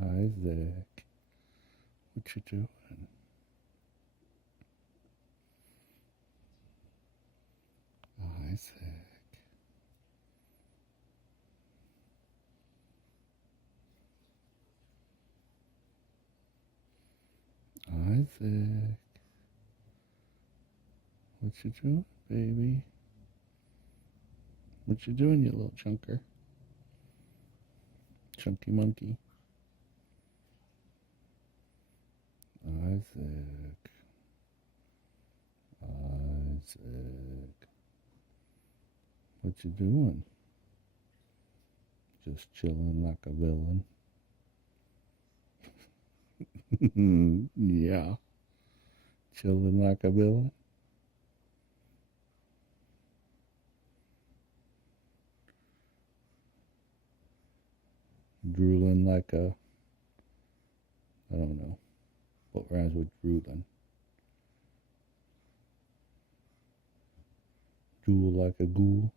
Isaac, what you doing? Isaac. Isaac. What you doing, baby? What you doing, you little chunker? Chunky monkey. Isaac. Isaac. What you doing? Just chilling like a villain. Yeah. Chilling like a villain. Drooling like a, I don't know. What rhymes with drooling? Drool like a ghoul.